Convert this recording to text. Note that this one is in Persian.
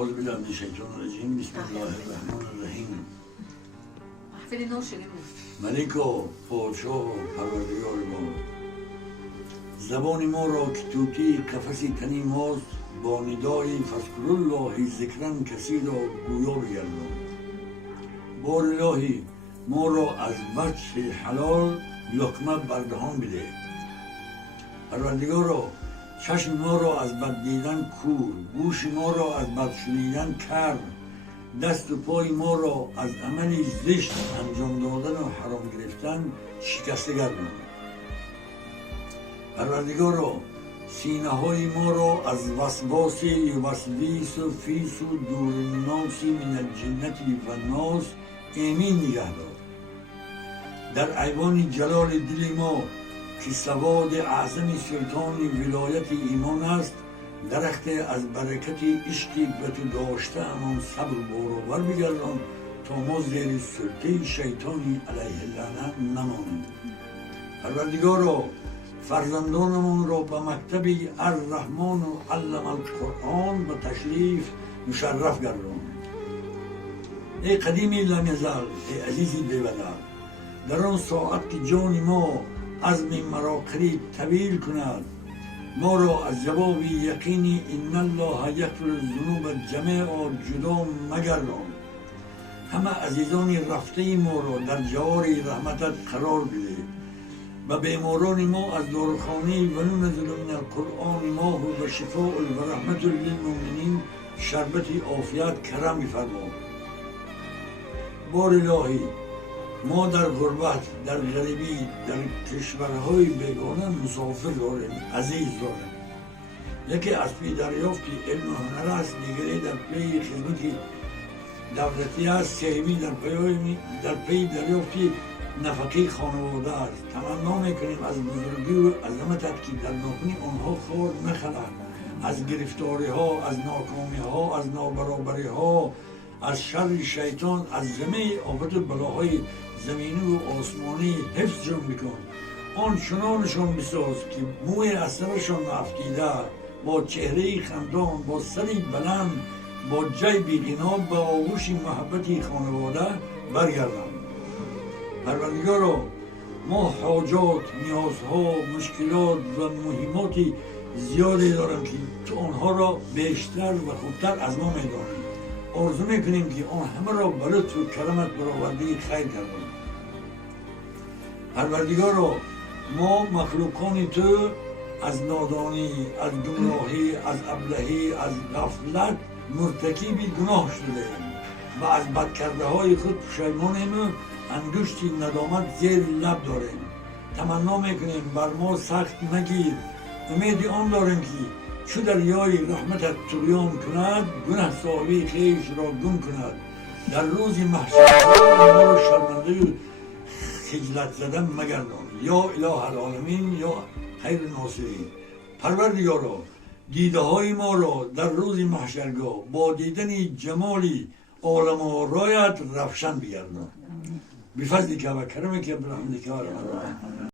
اعوذ بالله من الشیطان الرجیم. بسم الله الرحمن الرحیم. محفل نو شدیم. ملک و پادشاه و پروردگار ما، زبان ما را که طوطی قفسی تنی ماست، با ندای فذکروا الله ذکرا کثیرا گویا بگردان. بار الهی ما را از وجه حلال لقمه بر دهان بده. پروردگارا چشم ما را از بد دیدن کور، گوش ما را از بد شنیدن کر، دست و پای ما را از عملی زشت انجام دادن و حرام گرفتن شکسته گردان. پروردگارا سینه های ما را از وسواس وسویس و فیس و دورناسی من الجنتی و الناس امین نگه دار. در ایوان جلال دل ما که سواد اعظم سلطان ولایت ایمان است، درخت از برکت عشقی به تو داشته امان صبر باروبر بگردان تا ما زیر سلطه شیطانی علیه لعنت نمانیم. پروردگارا فرزندانمون را به مکتب الرحمن و علم القرآن به تشریف مشرف گردان. ای قدیمی لم یزل، ای عزیزی بی‌بدل، در آن ساعت که جان ما عزم مرا قریب طویل کند، ما را از جواب یقینی ان الله یغفر الذنوب جمیعا جدا مگردان. همه عزیزان رفته ما را در جوار رحمتت قرار بده. و بیماران ما از داروخانه و ننزل من القرآن ما هو شفاء و رحمت للمؤمنین شربت عافیت کرم بفرما. بار الهی ما در غربت، در غریبی، در کشورهای بیگانه مسافر داریم، عزیز داریم. یکی از پی دریافت علم و هنر است، دیگری در پی خدمت دولتی است، سومی در پی دریافت نفقه خانواده است. تمنا میکنیم از بزرگی و عظمتت که در ناکنی آنها خار نخلند، از گرفتاری ها، از ناکامی ها، از نابرابری ها، از شر شیطان، از جمعی آفت بلاهای زمینی و آسمانی حفظشان بکن. آن چنانشان بساز که موی از سرشان افکیده، با چهره خندان، با سری بلند، با جیبی غنا به آغوش محبت خانواده برگردند. پروردگارا ما حاجات، نیازها، مشکلات و مهماتی زیادی دارم که تو آنها را بیشتر و خوبتر از ما میدانی. آرزو میکنیم که آن همه را به لطف و کرمت برآورده خیر کردن. پروردگارا ما مخلوقان تو از نادانی، از گمراهی، از ابلهی، از غفلت مرتکب گناه شده ایم و از بدکرده های خود پشیمانیم و انگشتی ندامت زیر لب داریم. تمنا میکنیم بر ما سخت نگیر. امید آن داریم که چو دریای رحمتت طغیان کند، گنه صاحبی خویش را گم کند. در روز محشر ما را شرمنده و خجلت زده مگردان. یا اله العالمین، یا خیر ناصرین. پروردگارا دیده های ما را در روز محشرگاه با دیدن جمالی عالم آرایت روشن بگردان. بفضلک و کرمک برحمتک و رحمتک.